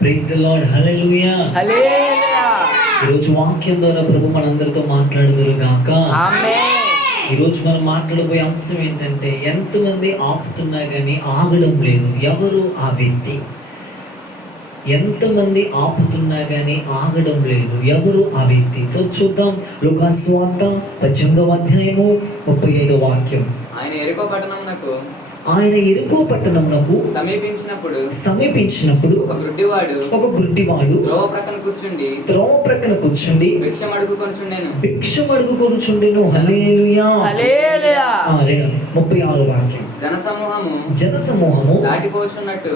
Praise the Lord. Hallelujah. Hallelujah. ఈరోజు వాక్యం ద్వారా ప్రభు మనందరితో మాట్లాడుదురు గాక. ఆమేన్. ఈరోజు మనం మాట్లాడబోయే అంశం ఏంటంటే, ఎంతమంది ఆపుతున్నా కానీ ఆగడం లేదు, ఎవరు ఆ వ్యక్తి? ఎంతమంది ఆపుతున్నా కానీ ఆగడం లేదు, ఎవరు ఆ వ్యక్తి? చూద్దాం. లూకాసు సువార్త 18వ అధ్యాయము 35వ వాక్యం. ఆయన యెరికో పట్టణమునకు సమీపించినప్పుడు ఒక గుడ్డివాడు త్రోవ ప్రక్కన కూర్చుండి భిక్షమడుగుకొనుచుండెను. హల్లెలూయా. హల్లెలూయా. 36వ వాక్యం. జనసమూహము దాటిపోవచ్చున్నట్టు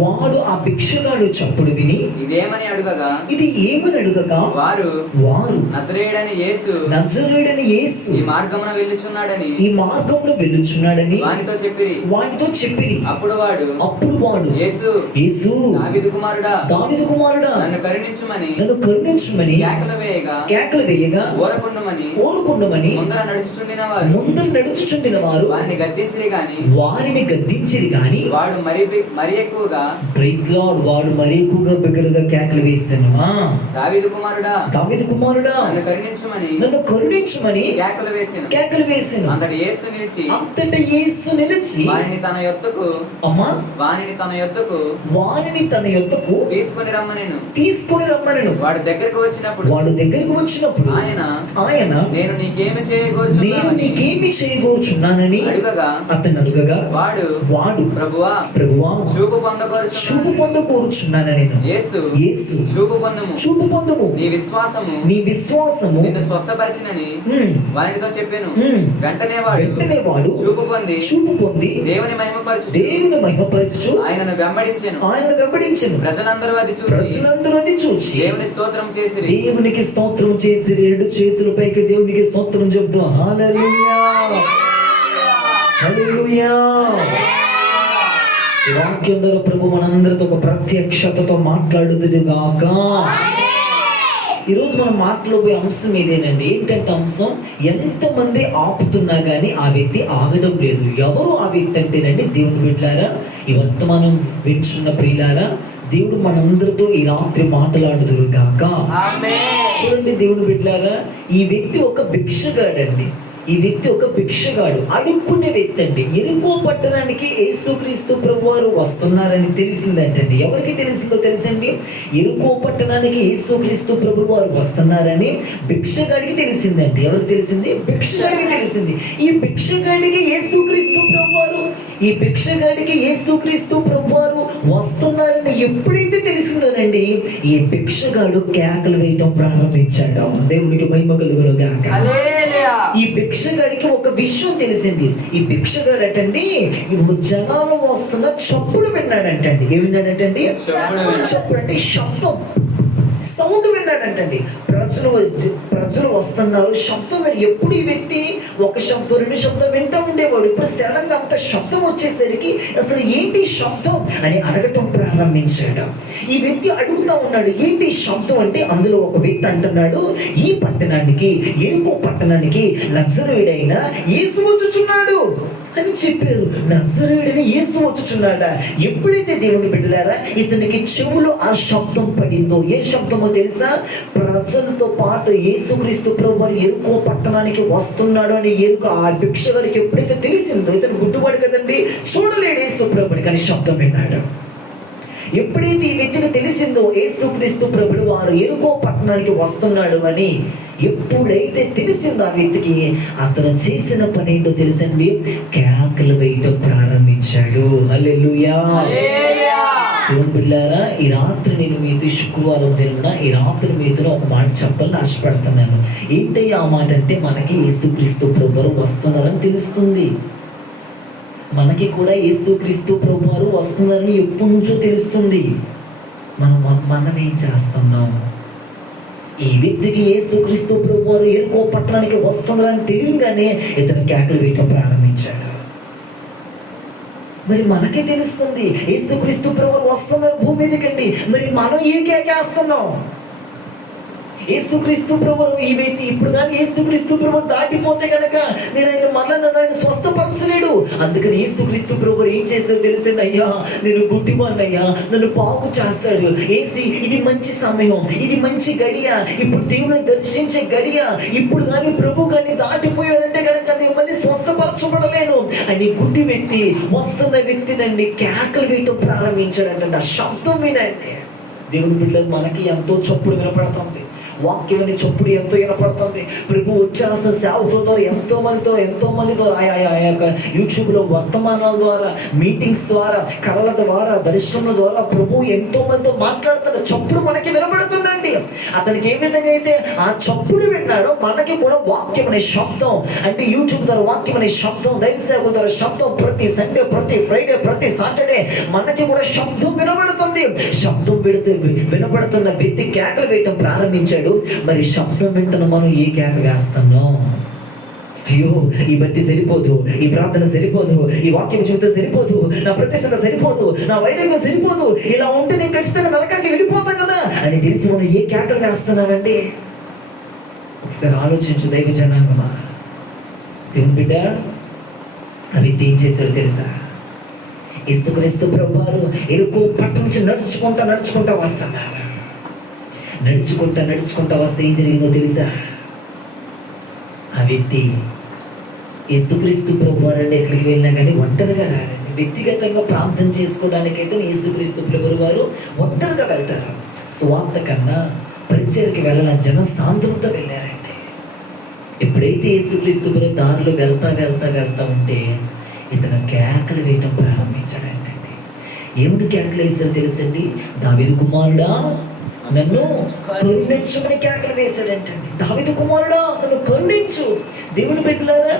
వాడు ఆ భిక్షగాడు చప్పుడు విని ఇదేమని అడుగగా ఇది ఏమని అడుగగా వారు నజరేయుడైన యేసు ఈ మార్గమున వెళ్ళుచున్నాడని వానితో చెప్పిరి. అప్పుడు వాడు యేసు దావీదు కుమారుడా నన్ను కరుణించుమని కేకలు వేయగా ఊరకుండమని ముందర నడుచుచుండిన వారు వారిని గద్దించిరి గాని వాడు మరి ఎక్కువగా ప్రైజ్ లార్డ్ వాడు మరి ఎక్కువగా బిగ్గరగా కేకలు వేసాను. దావీదు కుమారుడా నన్ను కరుణించుమని కేకలు వేసాను. అంతటా యేసు నిలిచి వారిని తన యొద్దకు తీసుకొని రమ్మనెను. వాడు దగ్గరకు వచ్చినప్పుడు ఆయన నేను నీకేమి చేయగోరుచున్నానని అతను వాడు ప్రభువా చూపు పొందగోరుచున్నానని యేసు చూపు పొందుము నీ విశ్వాసము నిన్ను స్వస్థపరిచినని వారితో చెప్పాను. వెంటనే వాడు చూపు పొంది దేవుని మహిమపరచుచు ఆయనను వెంబడించెను. ప్రజలందరూ అది చూచి దేవునికి స్తోత్రం చేసి రెండు చేతుల పైకి దేవునికి స్తోత్రం చెప్తూ హల్లెలూయా హల్లెలూయా. ఈ వాక్యం ద్వారా ప్రభు మనందరితో ఒక ప్రత్యక్షతతో మాట్లాడుదురు గాక. ఈరోజు మనం మాట్లాడబోయే అంశం ఇదేనండి. ఏంటంటే అంశం, ఎంతమంది ఆపుతున్నా కానీ ఆ వ్యక్తి ఆగడం లేదు, ఎవరు ఆ వ్యక్తి అంటేనండి దేవుని బిడ్డలారా, ఈ వర్తమానం వింటున్న ప్రియులారా, దేవుడు మనందరితో ఈ రాత్రి మాట్లాడుదురు గాక. చూడండి దేవుని బిడ్డలారా, ఈ వ్యక్తి ఒక భిక్షగాడండి. ఈ వ్యక్తి ఒక భిక్షగాడు, అడుక్కునే వ్యక్తి అండి. యెరికో పట్టణానికి యేసుక్రీస్తు ప్రభువారు వస్తున్నారని తెలిసిందంటండి. ఎవరికి తెలిసిందో తెలుసండి? యెరికో పట్టణానికి యేసుక్రీస్తు ప్రభువారు వస్తున్నారని భిక్షగాడికి తెలిసిందండి. ఎవరికి తెలిసింది? భిక్షగాడికి తెలిసింది. ఈ భిక్షగాడికి యేసుక్రీస్తు ప్రభువారు వస్తున్నారని ఎప్పుడైతే తెలిసిందోనండి, ఈ భిక్షగాడు కేకలు వేయటం ప్రారంభించాడు. దేవునికి మహిమ కలుగును గాక. ఈ భిక్షగాడికి ఒక విషయం తెలిసింది. ఈ భిక్షగాడు అటండి జనాలు వస్తున్న చప్పుడు విన్నాడంటండి. ఏం విన్నాడంటండి? చప్పుడు అంటే శబ్దం, సౌండ్ విన్నాడంటండి. ప్రజలు వస్తున్నారు, శబ్దం. ఎప్పుడు ఈ వ్యక్తి ఒక శబ్దం రెండు శబ్దం వింటూ ఉండేవాడు. ఇప్పుడు సడన్గా అంత శబ్దం వచ్చేసరికి అసలు ఏంటి శబ్దం అని అడగటం ప్రారంభించాడు. ఈ వ్యక్తి అడుగుతా ఉన్నాడు, ఏంటి శబ్దం అంటే అందులో ఒక వ్యక్తి అంటున్నాడు, ఈ పట్టణానికి యెరికో పట్టణానికి నజరేయుడైన యేసు వచ్చుచున్నాడు అని చెప్పారు. నజరేయుడైన యేసు వచ్చుచున్నాడా? ఎప్పుడైతే దేవుని బిడ్డలారా ఇతనికి చెవులో ఆ శబ్దం పడిందో, ఏ శబ్దమో తెలుసా? ప్రజలతో పాటు యేసుక్రీస్తు ప్రభువు యెరికో పట్టణానికి వస్తున్నాడు అని ఆ భిక్షగాడికి ఎప్పుడైతే తెలిసిందో, ఇతను గుడ్డువాడు కదండి, చూడలేడు యేసు ప్రభుని, కానీ శబ్దం విన్నాడు. ఎప్పుడైతే ఈ వ్యక్తికి తెలిసిందో యేసుక్రీస్తు ప్రభువు వారు యెరికో పట్టణానికి వస్తున్నాడు అని ఎప్పుడైతే తెలిసిందో ఆ వ్యక్తికి, అతను చేసిన పని ఏంటో తెలుసండి? కేకలు వేయటం ప్రారంభించాడు. హల్లెలూయా. దేవుని బిడ్డలారా, ఈ రాత్రి నేను మీతో శుక్రవారం దినమున ఈ రాత్రి మీతో ఒక మాట చెప్పాలని ఆశపడుతున్నాను. ఏంటయ్యా ఆ మాట అంటే, మనకి యేసుక్రీస్తు ప్రభువు వస్తున్నారని తెలుస్తుంది. మనకి కూడా యేసుక్రీస్తు ప్రభువారు వస్తున్నారని ఎప్పటి నుంచో తెలుస్తుంది. మనం ఏం చేస్తున్నాం? ఈ వ్యక్తికి యేసుక్రీస్తు ప్రభువారు యెరికో పట్టణానికి వస్తున్నారని తెలియగానే ఇతను కేకలు వేయటం ప్రారంభించాడు. మరి మనకే తెలుస్తుంది యేసుక్రీస్తు ప్రభువారు వస్తున్నారు భూమి మీదకండి, మరి మనం ఏ కేకేస్తున్నాం? యేసుక్రీస్తు ప్రభువు ఈ వ్యక్తి ఇప్పుడు కానీ యేసుక్రీస్తు ప్రభువు దాటిపోతే కనుక నేను ఆయన మళ్ళీ నన్ను ఆయన స్వస్థపరచలేడు. అందుకని యేసుక్రీస్తు ప్రభువు ఏం చేస్తాడు తెలిసింది, అయ్యా నేను గుడ్డివాడినయ్యా, నన్ను బాగు చేస్తాడు. ఏసి ఇది మంచి సమయం, ఇది మంచి గడియ, ఇప్పుడు దేవుని దర్శించే గడియ. ఇప్పుడు కానీ ప్రభు కానీ దాటిపోయాడంటే కనుక నేను మళ్ళీ స్వస్థపరచబడలేను అని గుడ్డి వ్యక్తి వస్తున్న వ్యక్తినండి కేకలు వేయటం ప్రారంభించాడంటే ఆ శబ్దం వినండి. దేవుని బిడ్డలు మనకి ఎంతో చప్పుడు వినపడుతుంది, వాక్యం అనే చప్పుడు ఎంతో వినపడుతుంది. ప్రభు వచ్చేసిన సేవకుల ద్వారా ఎంతో మంది ద్వారా ఆయా యూట్యూబ్లో వర్తమానాల ద్వారా, మీటింగ్స్ ద్వారా, కళల ద్వారా, దర్శనముల ద్వారా ప్రభు ఎంతో మందితో మాట్లాడుతున్న చప్పుడు మనకి వినపడుతుందండి. అతనికి ఏ విధంగా అయితే ఆ చప్పుడు విన్నాడో మనకి కూడా వాక్యం అనే శబ్దం, అంటే యూట్యూబ్ ద్వారా వాక్యం అనే శబ్దం, దైవ సేవకుల ద్వారా శబ్దం, ప్రతి సండే, ప్రతి ఫ్రైడే, ప్రతి సాటర్డే మనకి కూడా శబ్దం వినబడుతుంది. శబ్దం వినబడుతున్న వ్యక్తి కేకలు వేయటం ప్రారంభించాడు. మరి శబ్దం వింటున్న మనం ఏ కేక వేస్తున్నాం? అయ్యో ఈ భక్తి సరిపోదు, ఈ ప్రార్థన సరిపోదు, ఈ వాక్యం జీవితం సరిపోదు, నా ప్రతిష్టత సరిపోదు, నా వైరాగ్యం సరిపోదు, ఇలా ఉంటే నేను ఖచ్చితంగా నరకానికి వెళ్ళిపోతా కదా అని తెలిసి మనం ఏ కేకలు వేస్తున్నామండి? ఒకసారి ఆలోచించు దైవ జనాంగమా. దేవుని బిడ్డ అవి ఏం చేశారో తెలుసా? యేసుక్రీస్తు ప్రభువారు ఎరుకో పట్టణం నుంచి నడుచుకుంటా వస్తున్నారు. నడుచుకుంటా వస్తే ఏం జరిగిందో తెలుసా? ఆ వ్యక్తి యేసుక్రీస్తు ప్రభువారు అంటే ఎక్కడికి వెళ్ళినా కానీ ఒంటరిగా రారండి. వ్యక్తిగతంగా ప్రార్థన చేసుకోవడానికైతే యేసుక్రీస్తు ప్రభువారు ఒంటరిగా వెళ్తారు. స్వార్థ కన్నా పరిచర్యకి వెళ్ళాలని జన సాంద్రంతో వెళ్ళారండి. ఎప్పుడైతే యేసుక్రీస్తు ప్రభు దారిలో వెళ్తా ఉంటే ఇతను కేకలు వేయటం ప్రారంభించాడంటండి. ఏమిటి కేకలు వేసారో తెలుసండి? దావీదు కుమారుడా నన్ను కరుణించుమని కేకలు వేశాడంటండి. దావీదు కుమారుడా నన్ను కరుణించు. దేవుని బిడ్డలారా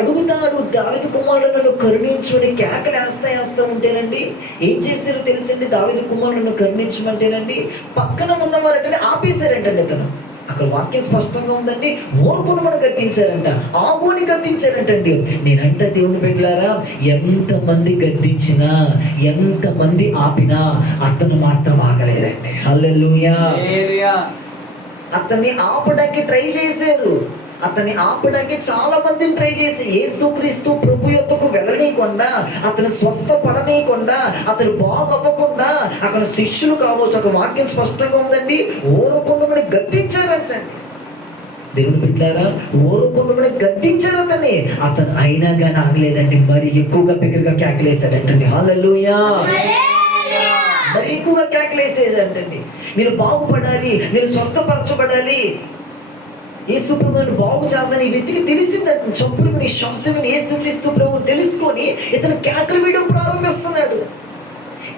అడుగుతాడు, దావీదు కుమారుడు నన్ను కరుణించు అని కేకలు వేస్తా ఉంటేనండి ఏం చేశారో తెలుసండి? దావీదు కుమారుడు నన్ను కరుణించమంటేనండి పక్కన ఉన్నవారంటే ఆపేశారంటండి. ఇతను అక్కడ వాక్యం స్పష్టంగా ఉందండి. మూర్ఖుని గద్దించారంట, ఆగుని గద్దించారంటండి. నేనంట దేవుని బిడ్డలారా ఎంతమంది గద్దించినా, ఎంతమంది ఆపినా అతను మాత్రం ఆగలేదండి. హల్లెలూయా. అతన్ని ఆపడానికి ట్రై చేశారు. అతన్ని ఆపడానికి చాలా మందిని ట్రై చేసి యేసుక్రీస్తు ప్రభు యొద్దకు వెళ్ళనీయకుండా, అతను స్వస్థపడనీయకుండా, అతను బాగవ్వకుండా అక్కడ శిష్యులు కావచ్చు, అక్కడ వాక్యం స్పష్టంగా ఉందండి, ఓరకుండా గద్దించారంటండి. దేవుని బిడ్డలారా ఓరకుండా గద్దించారు అతను అయినా కానీ ఆగలేదండి. మరి ఎక్కువగా బిగ్గరగా కేకలేసాడంటండి. హల్లెలూయా. మరి ఎక్కువగా కేకలేసేదంటండి. నేను బాగుపడాలి, నేను స్వస్థపరచబడాలి, యేసు ప్రభువుని బాగు చేస్తాను ఈ వ్యక్తికి తెలిసిందంట. చప్పుడు శబ్దమని యేసుక్రీస్తు ప్రభువు తెలుసుకొని ఇతను కేకలు వేయడం ప్రారంభిస్తున్నాడు.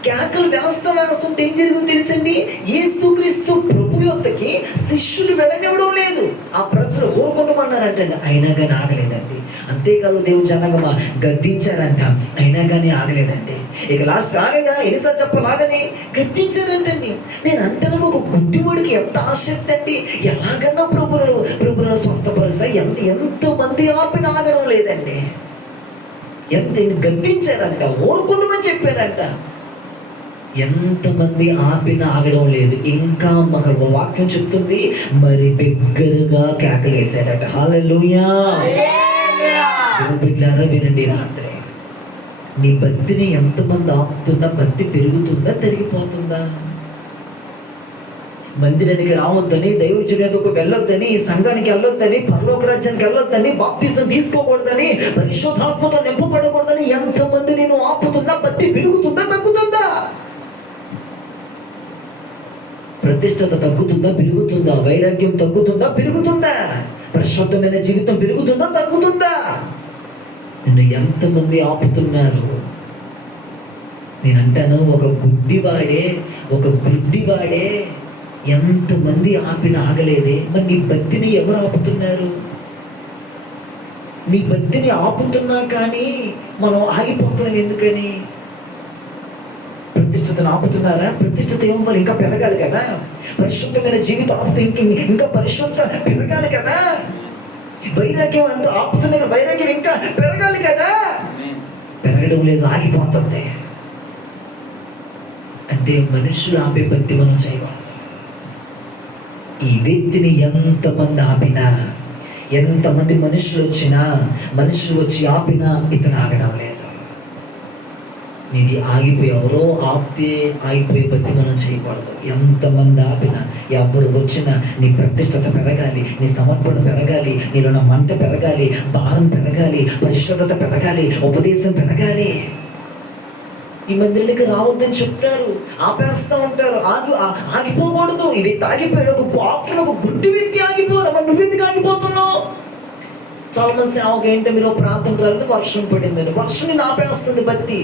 కేకలు వేస్తుంటే ఏం జరిగిందో తెలుసండి? యేసుక్రీస్తు ప్రభు యొద్దకి శిష్యులు వెళ్ళనివ్వడం లేదు. ఆ ప్రజలు ఊరుకుంటామన్నారంటండి, అయినా కానీ ఆగలేదండి. అంతేకాదు దేవుని జనాంగమా గద్దించారంట, అయినా కానీ ఆగలేదండి. ఇక లాస్ట్ రాలేదా ఎన్నిసార్లు చెప్పలాగని గద్దించారంటండి. నేను అంటాను ఒక గుడ్డివాడికి ఎంత ఆసక్తి అండి, ఎలాగన్నా ప్రభువులను స్వస్థపరుస్తా, ఎంతమంది ఆపిన ఆగడం లేదండి. ఎంత గద్దించారంట, ఊరుకుంటామని చెప్పారంట, ఎంతమంది ఆపిన ఆగడం లేదు. ఇంకా మాకు వాక్యం చెప్తుంది మరి బిగ్గరగా కేకలేశాడట. హల్లెలూయా. బిడ్డలారా వినండి, రాత్రి నీ భక్తిని ఎంతమంది ఆపుతున్నా భక్తి పెరుగుతుందా తరిగిపోతుందా? మందిరానికి రావద్దని, దైవజనులకు వెళ్ళొద్దని, ఈ సంఘానికి వెళ్ళొద్దని, పరలోక రాజ్యానికి వెళ్ళొద్దని, బాప్తిజం తీసుకోకూడదని, పరిశుద్ధాత్మతో నింపబడకూడదని ఎంతమంది నేను ఆపుతున్నా భక్తి పెరుగుతుందా తగ్గుతుందా? ప్రతిష్టత తగ్గుతుందా పెరుగుతుందా? వైరాగ్యం తగ్గుతుందా పెరుగుతుందా? పరిశుద్ధమైన జీవితం పెరుగుతుందా తగ్గుతుందా? నిన్ను ఎంతమంది ఆపుతున్నారు? నేనంటాను ఒక గుడ్డివాడే ఎంతమంది ఆపిన ఆగలేదే. మరి నీ భక్తిని ఎవరు ఆపుతున్నారు? నీ భక్తిని ఆపుతున్నా కానీ మనం ఆగిపోతున్నాం ఎందుకని? ప్రతిష్టతను ఆపుతున్నారా? ప్రతిష్టత ఏమో మరి ఇంకా పెరగాలి కదా. పరిశుద్ధమైన జీవితం ఆపుతూ ఇంకా పరిశుద్ధ పెరగాలి కదా. వైరాగ్యం అంత ఆపుతున్న వైరాగ్యం ఇంకా పెరగాలి కదా. పెరగడం లేదు, ఆగిపోతుంది. అంటే మనుషులు ఆపే భక్తి మనం చేయకూడదు. ఈ వ్యక్తిని ఎంతమంది ఆపినా, ఎంతమంది మనుషులు వచ్చి ఆపినా ఇతను ఆగడం లేదు. నీది ఆగిపోయి ఎవరో ఆపితే ఆగిపోయే బట్టి మనం చేయకూడదు. ఎంతమంది ఆపినా, ఎవరు వచ్చినా నీ ప్రతిష్టత పెరగాలి, నీ సమర్పణ పెరగాలి, నీలో నా మంట పెరగాలి, భారం పెరగాలి, పరిశుద్ధత పెరగాలి, ఉపదేశం పెరగాలి. ఈ మందిరానికి రావద్దని చెప్తారు, ఆపేస్తూ ఉంటారు. ఆగిపోకూడదు. ఇవి తాగిపోయాడు ఒక గుడ్డి వ్యక్తి ఆగిపోదు. మరి నువ్వెందుకు ఆగిపోతున్నావు? చాలా మంది సేవకు ఏంటో మీరు ప్రార్థన రాలేదు, వర్షం పడిందని వర్షం నేను ఆపేస్తుంది. బట్టి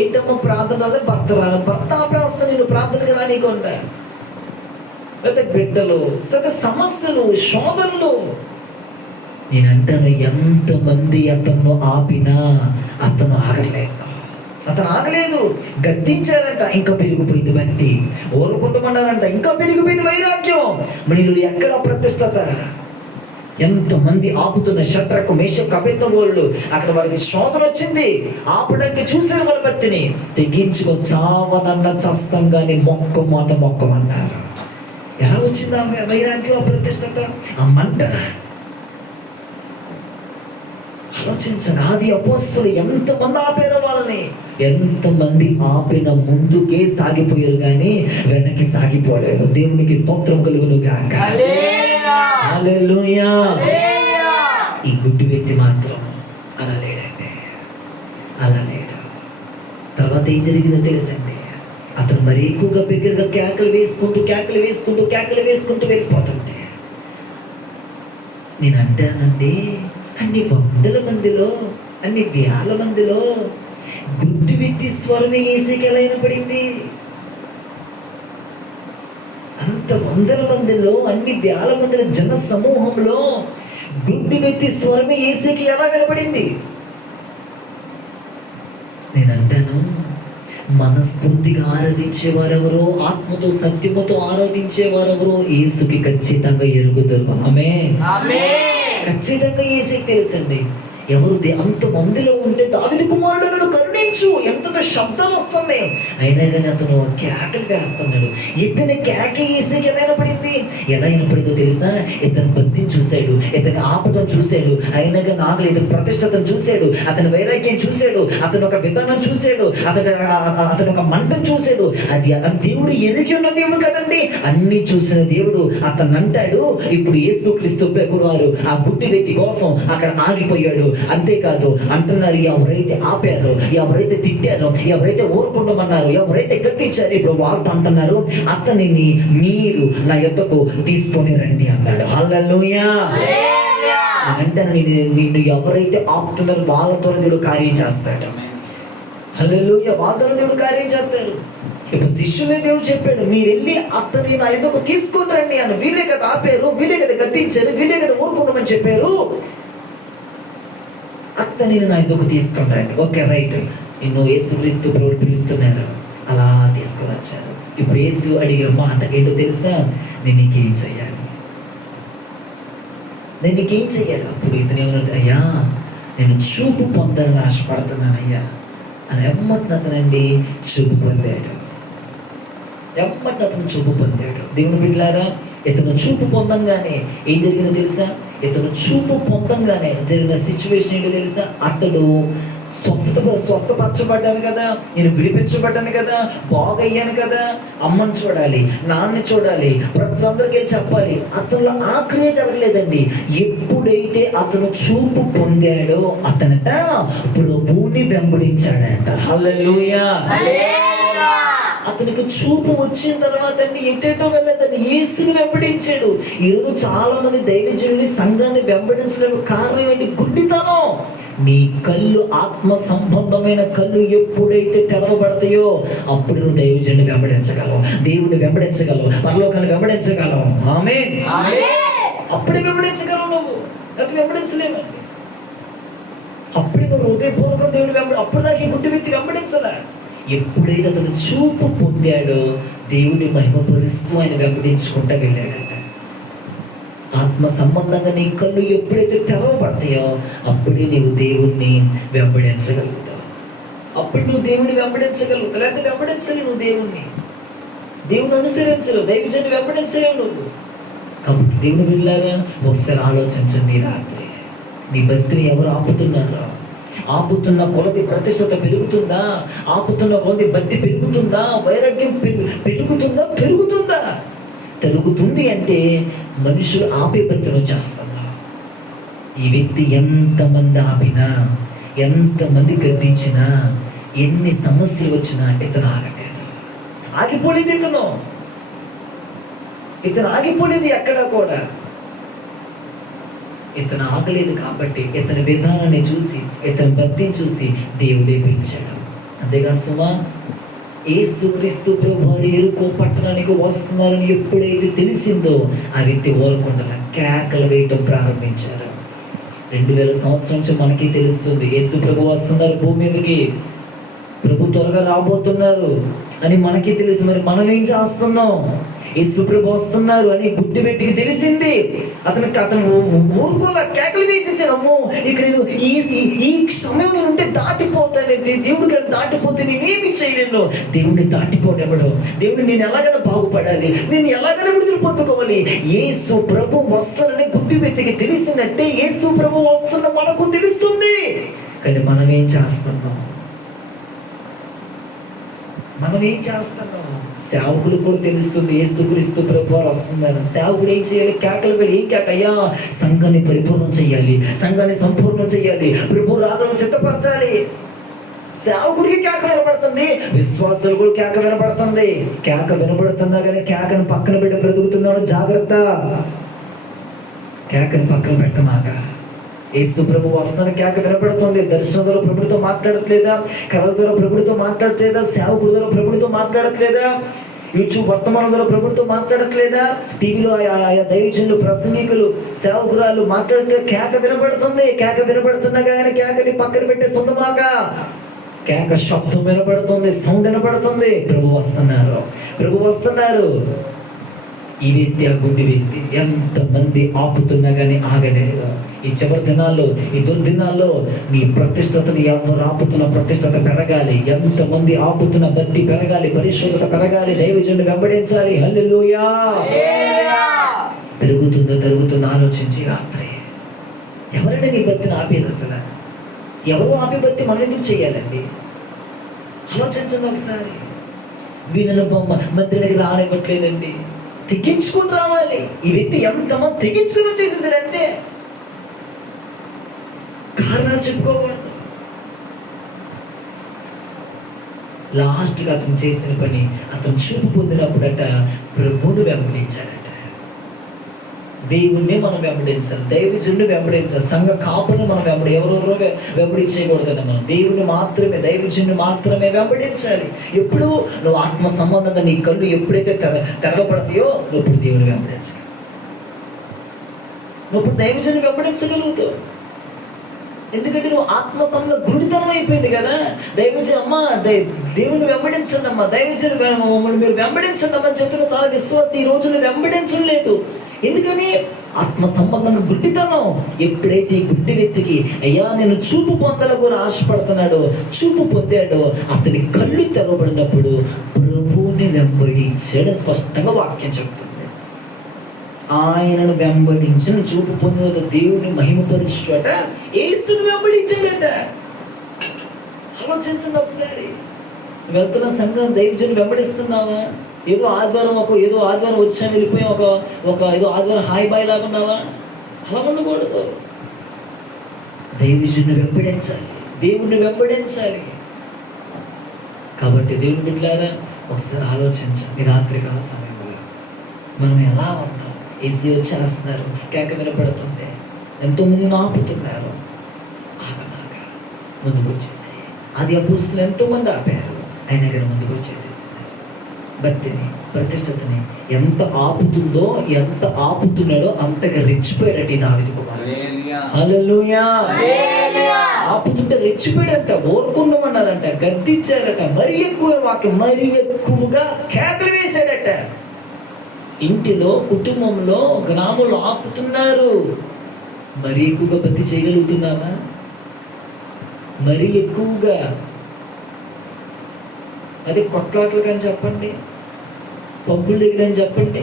ఏంటమ్మా ప్రార్థన రాలేదు, భర్త ఆపేస్తాను నేను ప్రార్థనకి రానికుండా. లేకపోతే బిడ్డలు, సమస్యలు, శోధనలు. నేనంటాను, ఎంతమంది అతను ఆపినా అతను ఆగలేదు. గద్దించారంట, ఇంకా పెరిగిపోయింది భక్తి. ఓరుకుంటమన్నారంట, ఇంకా పెరిగిపోయింది వైరాగ్యం. మీరు ఎక్కడ ప్రతిష్టత? ఎంతమంది ఆపుతున్న శత్రకు మేషకు అబేద్నెగోలు అక్కడ వారికి శోధన వచ్చింది. ఆపడానికి చూశారు వాళ్ళ భక్తిని. తెగించుకొని చావనన్న చస్తం కానీ మొక్కమన్నారు. ఎలా వచ్చింది ఆ వైరాగ్యం, ఆ ప్రతిష్టత, ఆ మంట? ఆలోచించండి. ఆది అపోస్తలులు ఎంతమంది ఆపారో వాళ్ళని. ఎంతమంది ఆపిన ముందుకే సాగిపోయారు కానీ వెనక్కి సాగిపోలేదు. దేవునికి స్తోత్రం కలుగును గాక. హల్లెలూయా. ఈ గుడ్డి వ్యక్తి మాత్రం అలా లేడండి, అలా లేడు. తర్వాత ఏం జరిగిందో తెలుసండి. అతను మరి ఎక్కువగా బిగ్గరగా కేకలు వేసుకుంటూ వెళ్ళిపోతుంటే, నేను అంటానండి, అన్ని వందల మందిలో, అన్ని వేల మందిలో గుడ్డి వ్యక్తి స్వరమే యేసుకి ఎలా వినపడింది? అంత వందల మందిలో, అన్ని వేల మందిల జన సమూహంలో గుడ్డి వ్యక్తి స్వరమే యేసుకి ఎలా వినపడింది? నేను అంటాను, మనస్ఫూర్తిగా ఆరాధించేవారెవరో, ఆత్మతో సత్యముతో ఆరాధించేవారెవరో యేసుకి ఖచ్చితంగా ఎరుగుతారు. ఆమేన్. ఖచ్చితంగా యేసుకి తెలుసండి. ఎవరు అంత మందిలో ఉంటే దావీదు కుమారుడును కరుణించు ఎంతతో శబ్దం వస్తుంది, అయినా కానీ అతను కేకలు వేస్తున్నాడు. ఇతని కేక యేసుకి ఎలా వినపడిందో తెలుసా? ఇతని భక్తిని చూశాడు, ఇతని ఆపదం చూశాడు, అయినా కానీ ఆగలేదు. ఇతని ప్రతిష్టతను చూశాడు, అతని వైరాగ్యం చూశాడు, అతను ఒక విధానం చూశాడు, అతను ఒక మంటను చూశాడు. అది దేవుడు ఎరిగి ఉన్న దేవుడు కదండి. అన్ని చూసిన దేవుడు అతను అంటాడు, ఇప్పుడు యేసుక్రీస్తు ప్రభువు వారు ఆ గుడ్డి వ్యక్తి కోసం అక్కడ ఆగిపోయాడు. అంతేకాదు అంటున్నారు, ఎవరైతే ఆపారో, ఎవరైతే తిట్టారో, ఎవరైతే ఊరుకుండమన్నారో, ఎవరైతే గద్దించారో, ఇప్పుడు వాళ్ళతో అంటున్నారు, అతనిని మీరు నా యొద్దకు తీసుకొని రండి అన్నాడు. హల్లెలూయా. అంటే నిన్ను ఎవరైతే ఆపుతున్నారో వాళ్ళతో దేవుడు కార్యం చేస్తాడు. హల్లెలూయా. వాళ్ళతో దేవుడు కార్యం చేస్తారు. ఇప్పుడు శిష్యులే దేవుడు చెప్పాడు, మీరు వెళ్ళి అతని నా యొద్దకు తీసుకొని రండి అని. వీళ్ళే కదా ఆపారు, వీళ్ళే కదా గద్దించారు, వీళ్ళే కదా ఊరుకుండమని చెప్పారు. అతని నా ఎందుకు తీసుకొని రండి. ఓకే, రైట్, నిన్ను యేసుక్రీస్తు ప్రభువు పిలుస్తున్నారు. అలా తీసుకొని వచ్చారు. ఇప్పుడు యేసు అడిగిన మాట ఏంటో తెలుసా? నేను నీకేం చెయ్యాలి? అప్పుడు ఇతను ఏమన్నా, అయ్యా నేను చూపు పొందాలని ఆశపడుతున్నానయ్యా అని ఎమ్మటినతనండి చూపు పొందాడు. దేవుని బిడ్డలారా, ఇతను చూపు పొందంగానే ఏం జరిగిందో తెలుసా? ఇతను చూపు పొందంగానే జరిగిన సిచ్యువేషన్ ఏంటో తెలుసా? అతడు స్వస్థపరచబడ్డాను కదా, నేను విడిపించబడ్డాను కదా, బాగయ్యాను కదా, అమ్మని చూడాలి, నాన్నని చూడాలి, ప్రజలందరికీ చెప్పాలి. అతనిలో ఆ క్రియ జరగలేదండి. ఎప్పుడైతే అతను చూపు పొందాడో అతనట ప్రభువుని వెంబడించాడంట. హల్లెలూయా. అతనికి చూపు వచ్చిన తర్వాత అండి ఎటేటో వెళ్ళదండి, యేసుని వెంబడించాడు. ఈరోజు చాలా మంది దైవజనుల్ని, సంఘాన్ని వెంబడించలేని కారణం ఏంటి? గుడ్డితనం. నీ కళ్ళు, ఆత్మ సంబంధమైన కళ్ళు ఎప్పుడైతే తెరవబడతాయో అప్పుడు నువ్వు దైవజనుని వెంబడించగలవు, దేవుని వెంబడించగలవు, పరలోకాన్ని వెంబడించగలవు. ఆమేన్. అప్పుడే వెంబడించగలవు. నువ్వు అది వెంబడించలేవండి. అప్పుడే నువ్వు హృదయపూర్వకం దేవుని అప్పుడు దాకా ఈ గుడ్డి వ్యక్తి వెంబడించలే. ఎప్పుడైతే అతను చూపు పొందాడో దేవుని మహిమపరుస్తూ ఆయన వెంబడించుకుంటూ వెళ్ళాడంట. ఆత్మ సంబంధంగా నీ కళ్ళు ఎప్పుడైతే తెరవబడతాయో అప్పుడే నీవు దేవుణ్ణి వెంబడించగలుగుతావు. అప్పుడు నువ్వు దేవుని వెంబడించగలుగుతావు. లేకపోతే వెంబడించలేవు. నువ్వు దేవుణ్ణి అనుసరించలేవు, దైవజనుని వెంబడించలేవు. నువ్వు దేవుని బిడ్డలారా, ఒకసారి ఆలోచించండి. ఈ రాత్రి నీ భక్తిని ఎవరు ఆపుతున్నారో, ఆపుతున్న కొలది ప్రతిష్టత పెరుగుతుందా? ఆపుతున్న కొలది భక్తి పెరుగుతుందా? వైరాగ్యం పెరుగుతుందా? పెరుగుతుంది అంటే మనుషులు ఆపే భక్తిని చేస్తుందా? ఈ వ్యక్తి ఎంతమంది ఆపినా, ఎంతమంది గద్దించినా, ఎన్ని సమస్యలు వచ్చినా ఇతను ఆగలేదు. ఆగిపోలేదు ఇతను ఆగిపోలేదు ఎక్కడా కూడా. ఇతను ఆగలేదు కాబట్టి ఇతని విధానాన్ని చూసి, ఇతని భక్తిని చూసి దేవుడే పిలిచాడు. అంతేగా సుమా, యేసుక్రీస్తు ప్రభువారు యెరికో పట్టణానికి వస్తున్నారని ఎప్పుడైతే తెలిసిందో ఆ వ్యక్తి ఊరకుండా కేకలు వేయటం ప్రారంభించారు. 2000 సంవత్సరం నుంచి మనకి తెలుస్తుంది యేసు ప్రభు వస్తున్నారు భూమి మీదకి, ప్రభు త్వరగా రాబోతున్నారు అని మనకి తెలుసు. మరి మనం ఏం చేస్తున్నాం? యేసు ప్రభు వస్తున్నారు అని గుడ్డి వ్యక్తికి తెలిసింది. అతను ఊరుకోలా, కేకలు వేసేసాడు. అమ్మో, ఇక్కడ నేను ఈ సమయం నేను ఉంటే దాటిపోతాను, దేవుడికి దాటిపోతే నేనేమి చేయలేను. దేవుడిని దాటిపోనివ్వడం, దేవుడిని నేను ఎలాగైనా బాగుపడాలి, నేను ఎలాగైనా విడుదల పొందుకోవాలి. యేసు ప్రభు వస్తారని గుడ్డి వ్యక్తికి తెలిసినట్టే యేసు ప్రభు వస్తున్న మనకు తెలుస్తుంది. కానీ మనం ఏం చేస్తున్నాం? సేవకులు కూడా తెలుస్తుంది యేసుక్రీస్తు ప్రభువారు వస్తున్నారు. సేవకుడు ఏం చేయాలి? కేకలు వేడి. ఏం కేక? అయ్యా, సంఘాన్ని పరిపూర్ణం చేయాలి, సంఘాన్ని సంపూర్ణం చేయాలి, ప్రభు రాగలను సిద్ధపరచాలి. సేవకుడికి కేక వినపడుతుంది, విశ్వాసాలు కూడా కేక వినపడుతుంది. కేక వినపడుతున్నా కానీ కేకను పక్కన పెట్టి బ్రతుకుతున్నాడు. జాగ్రత్త, కేకను పక్కన పెట్టమాక. యేసు ప్రభు వస్తున్న కేక వినపడుతుంది. దర్శనం ద్వారా ప్రభుడితో మాట్లాడట్లేదా? కళల ద్వారా ప్రభుడితో మాట్లాడట్లేదా? సేవకుల ద్వారా ప్రభుడితో మాట్లాడట్లేదా? యూట్యూబ్ వర్తమానం ద్వారా ప్రభుడితో మాట్లాడట్లేదా? టీవీలో ఆయా దైవజనులు, ప్రసంగికులు, సేవకురాలు మాట్లాడితే కేక వినపడుతుంది. కేక వినపడుతున్నా కానీ కేకని పక్కన పెట్టే సొంతమాక. కేక శబ్దం వినపడుతుంది, సౌండ్ వినపడుతుంది. ప్రభు వస్తున్నారు. ఈ వ్యక్తి, ఆ గుడ్డి వ్యక్తి ఎంతమంది ఆపుతున్నా కానీ ఆగలేదు. ఈ చివరి దినాల్లో, ఈ దుర్దినాల్లో నీ ప్రతిష్టతను ఎవరు ఆపుతున్న ప్రతిష్టత పెరగాలి. ఎంతమంది ఆపుతున్న భక్తి పెరగాలి, పరిశుద్ధత పెరగాలి, దైవజనులు వెంబడించాలి. హల్లెలూయా. పెరుగుతుందో ఆలోచించి రాత్రి ఎవరైనా నీ భక్తిని ఆపేది? అసలు ఎవరు ఆపే భక్తి మనం ఎందుకు చేయాలండి? ఆలోచించండి ఒకసారి. వీళ్ళను మందిరానికి రానివ్వట్లేదండి, తెగించుకుని రావాలి. ఈ వ్యక్తి ఎంతమంది తెగించుకుని వచ్చేసేసాడు అంతే. కారణాలు చెప్పుకోకూడదు. లాస్ట్గా అతను చేసిన పని, అతను చూపు పొందినప్పుడట ప్రభువును వెంబడించాడట. దేవుణ్ణి మనం వెంబడించాలి, దైవజనుడిని వెంబడించాలి, సంఘ కాపుని మనం ఎవరెవరో వెంబడించకూడదు. మనం దేవుని మాత్రమే, దైవజనుడిని మాత్రమే వెంబడించాలి. ఎప్పుడు నువ్వు ఆత్మ సంబంధంగా నీ కళ్ళు ఎప్పుడైతే తెరవబడతాయో నువ్వు ఇప్పుడు దేవుని వెంబడించాలి. నువ్వు ఇప్పుడు దైవజనుడిని వెంబడించగలుగుతావు. ఎందుకంటే నువ్వు ఆత్మ సంబంధ గుడితనం అయిపోయింది కదా. దైవజను అమ్మా, దేవుని వెంబడించండి అమ్మా, దైవజను మీరు వెంబడించండి అమ్మా చెప్తున్న చాలా విశ్వాసం ఈ రోజులు వెంబడించడం లేదు. ఎందుకని? ఆత్మ సంబంధం గుడ్డితనం. ఎప్పుడైతే ఈ గుడ్డి వ్యక్తికి అయ్యా నేను చూపు పొందాలని కూడా ఆశపడుతున్నాడో, చూపు పొందాడో, అతని కళ్ళు తెరవబడినప్పుడు ప్రభువుని వెంబడించాడు. స్పష్టంగా వాక్యం చెప్తుంది. ఆయనను వెంబడించిన చూపు పొందిన దేవుని మహిమపరుచుట యేసును వెంబడించాడట. ఆలోచించండి ఒకసారి. వెళ్తున్న సంఘం దైవజనులు వెంబడిస్తున్నావా? ఏదో ఆదివారం వచ్చాము వెళ్ళిపోయాం, ఏదో ఆదివారం హాయ్ బాయ్ లాగా ఉన్నావా? అలా ఉండకూడదు. దైవజనుని వెంబడించాలి, దేవుణ్ణి వెంబడించాలి. కాబట్టి దేవుని బిడ్డలారా, ఒకసారి ఆలోచించండి. రాత్రికాల సమయంలో మనం ఎలా ఉన్నాం? ఏసీ వచ్చేస్తున్నారు, కేక వినపడుతుంది, ఎంతోమంది ఆపుతున్నారు. ఆగమాక ముందుకు వచ్చేసి, అది అపోస్తులు ఎంతోమంది ఆపారు, ఆయన దగ్గర ముందుకు వచ్చేసేసారు. భక్తిని, ప్రతిష్టతని ఎంత ఆపుతున్నాడో అంతగా రెచ్చిపోయాడట ఈ దావీదు కుమారుడు. హల్లెలూయా. ఆపుతుంటే రెచ్చిపోయాడంట, ఓరుకున్నామన్నారంట, గద్దించారట, మరీ ఎక్కువగా కేకలు వేశాడట. ఇంటిలో, కుటుంబంలో, గ్రామంలో ఆపుతున్నారు. మరీ ఎక్కువగా భక్తి చేయగలుగుతున్నావా? మరీ ఎక్కువగా అది కొట్లాట్లు కానీ చెప్పండి, పంపుల దగ్గర అని చెప్పండి,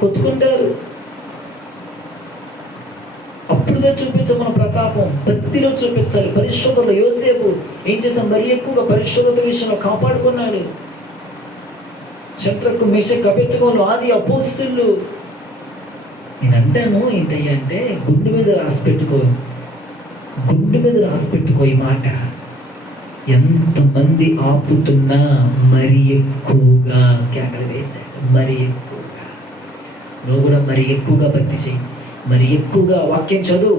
కొట్టుకుంటారు. మీద చూపించాలి, మన ప్రతాపం భక్తిలో చూపించాలి. పరిశుద్ధతలో యోసేపు ఏం చేశాడు? మరి ఎక్కువగా పరిశుద్ధత విషయంలో కాపాడుకున్నాడు. శద్రకు మేషకు అబేద్నెగోలు ఆది అపోస్తలులు. నేను అంటాను ఏంటయ్యా అంటే, గుండె మీద రాసి పెట్టుకో, గుండె మీద రాసి పెట్టుకో ఈ మాట. ఎంతమంది ఆపుతున్నా మరి ఎక్కువగా కేకలు వేశాడు. మరి ఎక్కువగా నువ్వు కూడా మరి ఎక్కువగా భక్తి చెయ్యి, మరి ఎక్కువగా వాక్యం చదువు,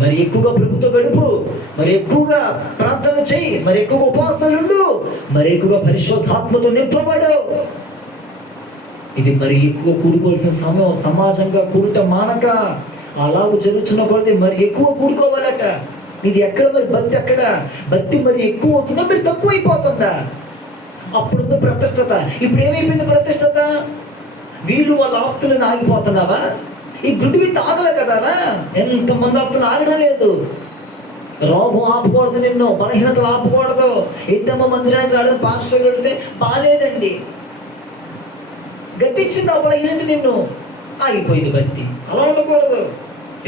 మరి ఎక్కువగా ప్రభుతో గడుపు, మరి ఎక్కువగా ప్రార్థన చెయ్యి, మరి ఎక్కువగా ఉపవాసాలుండు, మరి ఎక్కువగా పరిశుద్ధాత్మతో నింపబడు. ఇది మరి ఎక్కువ కూడుకోవాల్సిన సమయం. సమాజంగా కూడుట మానక అలాగూ జరుగుతున్న కొలది మరి ఎక్కువ కూడుకోవాలట. ఇది ఎక్కడ మరి భక్తి? ఎక్కడ భక్తి మరి ఎక్కువ అవుతుందా, మరి తక్కువ అయిపోతుందా? అప్పుడున్న ప్రతిష్టత ఇప్పుడు ఏమైపోయింది? ప్రతిష్టత వీళ్ళు వాళ్ళ ఆప్తులను ఆగిపోతున్నావా? ఈ గుడ్డివి తాగలే కదా. ఎంతమంది ఆప్తులు ఆగడం లేదు. రోగం ఆపకూడదు, నిన్ను బలహీనతలు ఆపకూడదు. ఏంటమ్మా మందిరానికి రావడం పాస్టర్ కడితే బాగాలేదండి, గద్దించింది ఆ బలహీనత నిన్ను, ఆగిపోయింది భక్తి. అలా ఉండకూడదు.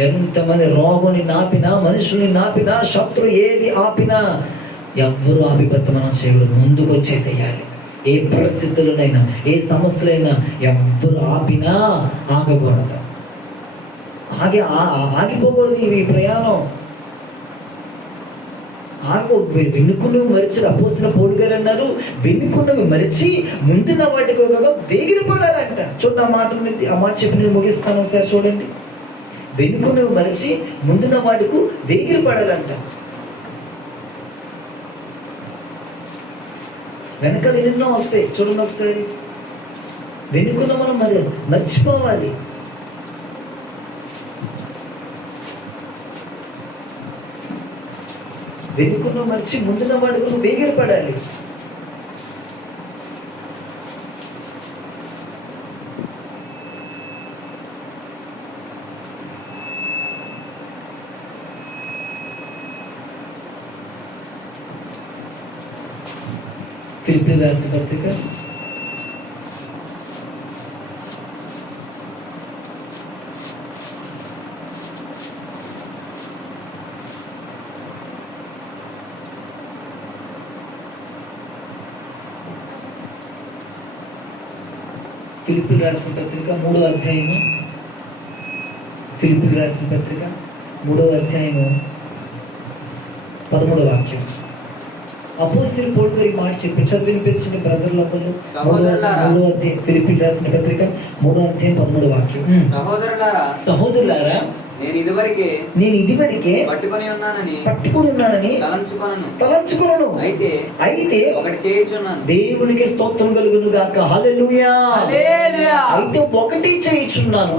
ఎంతమంది రోగం నిన్ను ఆపినా, మనుషుల్ని ఆపినా, శత్రు ఏది ఆపినా ఎవ్వరూ ఆపిబద్ధ మనం చేయకూడదు. ముందుకు వచ్చేసేయాలి. ఏ పరిస్థితులనైనా, ఏ సమస్యలైనా ఎవ్వరు ఆపినా ఆగకూడదు. ఆగిపోకూడదు ఈ ప్రయాణం. వెన్నుకున్నవి మరిచి అపోస్తలుడైన పౌలు గారు అన్నారు, వెన్నుకున్నవి మరిచి ముందున్న వాటికి ఒక వేగిరపడాలంట. చూడండి ఆ మాట చెప్పి నేను ముగిస్తాను. సార్ చూడండి, వెన్నుకున్నవి మరిచి ముందున్న వాటికి వేగిరపడాలంట. వెనకాల ఎన్నో వస్తాయి చూడండి ఒకసారి. వెనుకున్న మనం మర్చిపోవాలి. వెనుకున్న మర్చి ముందున్న వాడి కొరకు వేగిరపడాలి. ఫిలిప్పీయులకు రాసిన పత్రిక 3వ అధ్యాయము. ఫిలిప్పీయులకు రాసిన పత్రిక 3వ అధ్యాయము 13వ వాక్యం. అపోస్తలుడైన పౌలు గారి మాట చెప్పి చదివినిపించిన బ్రదర్లకు 3వ అధ్యాయం. ఫిలిప్పీయులకు రాసిన పత్రిక 3వ అధ్యాయం 13వ వాక్యం. సహోదరులారా, నేను ఇదివరకే పట్టుకొని ఉన్నానని తలంచుకొనను. అయితే ఒకటి చేయుచున్నాను. దేవునికి స్తోత్రం కలుగును గాక. హల్లెలూయా. అయితే ఒకటి చేయుచున్నాను.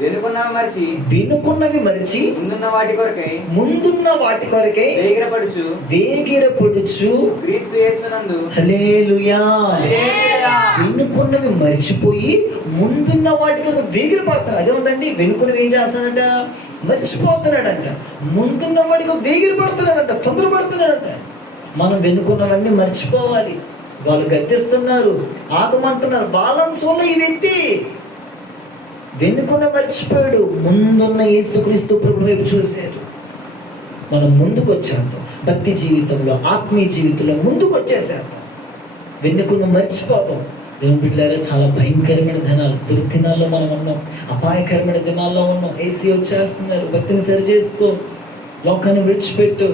వెనుకున్నవి మరిచి ముందున్న వాటి కొరకై వేగిరపడుచు క్రీస్తు యేసునందు. హల్లెలూయా. వెనుకున్నవి మర్చిపోయి ముందున్న వాటి కొరకు వేగిరపడతాడు. అదే ఉందండి. వెనుకున్నవి ఏం చేస్తాడంట? మర్చిపోతున్నాడంట. ముందున్న వాడికి వేగిరపడుతున్నాడంట, తొందరపడుతున్నాడంట. మనం వెనుకున్నవన్నీ మర్చిపోవాలి. వాళ్ళు గద్దిస్తున్నారు, ఆగమంటున్నారు, వాళ్ళని చూడ ఈ వ్యక్తి వెనుకున్న మర్చిపోయాడు. ముందున్న యేసుక్రీస్తు ప్రభు వైపు చూశారు. మనం ముందుకు వచ్చాము. భక్తి జీవితంలో, ఆత్మీయ జీవితంలో ముందుకు వచ్చేసాము. వెనుకున్న మర్చిపోతాం. దేవుని బిడ్డలారా, చాలా భయంకరమైన దినాలు, దుర్దినాల్లో మనం ఉన్నాం. అపాయకరమైన దినాల్లో ఉన్నాం. ఏసీ వచ్చేస్తున్నారు. భక్తిని సరి చేసుకో, లోకాన్ని విడిచిపెట్టు.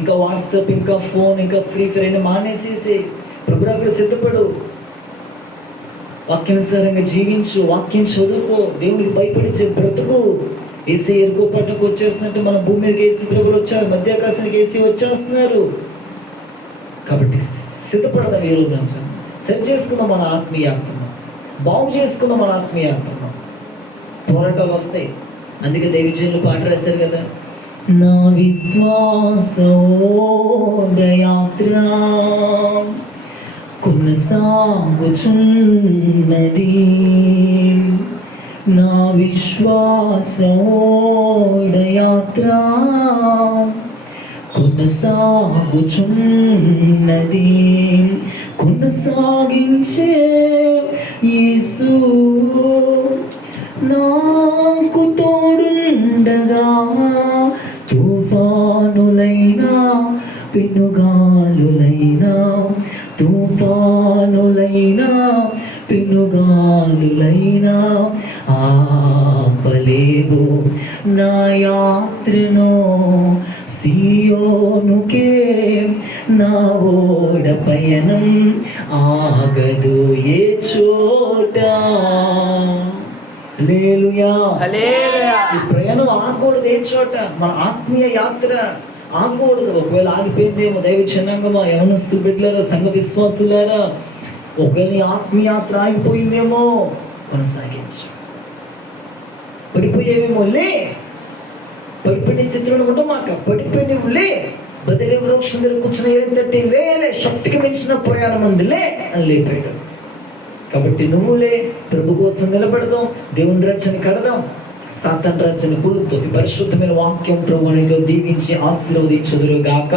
ఇంకా వాట్సాప్, ఇంకా ఫోన్, ఇంకా ఫ్రీ ఫైర్ మానేసేసి ప్రభువుకు సిద్ధపడు. వాక్యానుసారంగా జీవించు, వాక్యం చదువుకో, దేవునికి భయపడి బ్రతుకు. ఏసీ ఎరుకోపట్నకు వచ్చేస్తున్నట్టు మన భూమి మీదకి ఏసీ ప్రభులు వచ్చారు, మధ్యాకాశానికి ఏసీ వచ్చేస్తున్నారు. కాబట్టి సిద్ధపడదాం. ఈ రోజు నుంచి సరి చేసుకుందాం మన ఆత్మీయాత్మ, బాగు చేసుకుందాం మన ఆత్మీయాత్మ. పోరాటాలు వస్తాయి. అందుకే దైవజనులు పాట రాశారు కదా, నా విశ్వాసోదయాత్ర కొనసాగుచున్నది, నా విశ్వాసోదయాత్ర కొనసాగుచున్నది. కొనసాగించే యేసు నాకు తోడుండ తుఫానులైనా పెనుగాలులైనా ఆపలేవు నా యాత్రను. సియోనుకే నా ఓడ పయనం ఆగదు ఏ చోట. హల్లెలూయా. ఈ ప్రయాణం ఆగకూడదు ఏ చోట. మన ఆత్మీయ యాత్ర ఆగకూడదు. ఒకవేళ ఆగిపోయిందేమో దైవ జనాంగమా, యవనస్తు బిడ్డలారా, సంఘ విశ్వాసులారా, ఒకవేళ నీ ఆత్మీయాత్ర ఆగిపోయిందేమో కొనసాగించు. పడిపోయేవేమో లే, పడిపోయిన స్థితిలో ఉండమాక. పడిపోయి నువ్వు లే, బదిలీ వృక్షం దగ్గర కూర్చుని ఏం తట్టి లేలే, శక్తికి మించిన ప్రయాణం అందిలే అని లేపాడు. కాబట్టి నువ్వు లే, ప్రభు కోసం నిలబడదాం, దేవుని రచ్చని కడదాం, సాతాను రచ్చని కూలుద్దాం. పరిశుద్ధమైన వాక్యం ప్రభువునిలో దీవించి ఆశీర్వదించుదురుగాక.